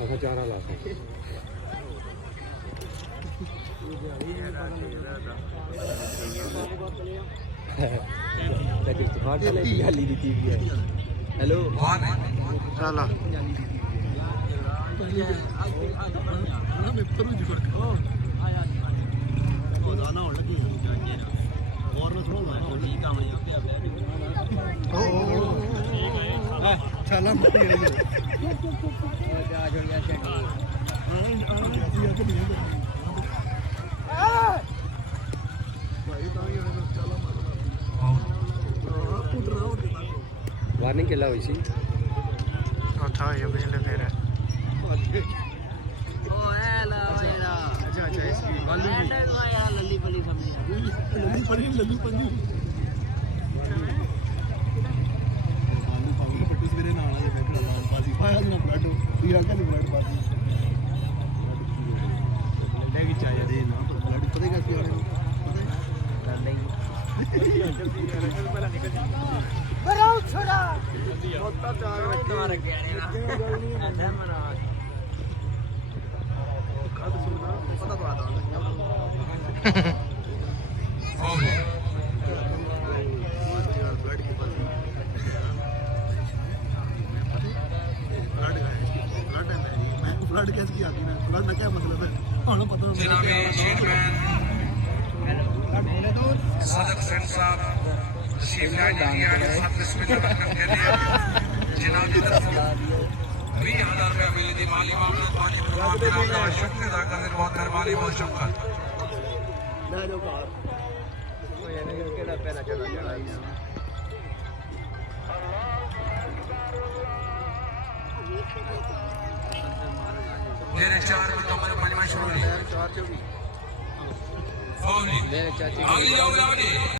अच्छा चारा ला सकते हेलो चलो वार्निंग केला हुई सी चौथा हो पिछले तेरा अच्छा अच्छा इसकी फ्लड कैसे की आती है फ्लड का क्या मतलब है हमें पता नहीं जनाबे चेयरमैन सदक सेन साहब शिवला इंडिया ने सर्विस में रकम दे दिया जनाब की तरफ 20,000 रुपया मिली थी माली मामला पानी प्रभाव के नाम का शुक्र अदा करने बहुत मेहरबानी बहुत शुक्र ले लो कार वो यानी केड़ा पहला चढ़ा चढ़ाई मेरे 4 मुकम्मल मजमा शुरू हुई 4 चौकी आगे जाओ आगे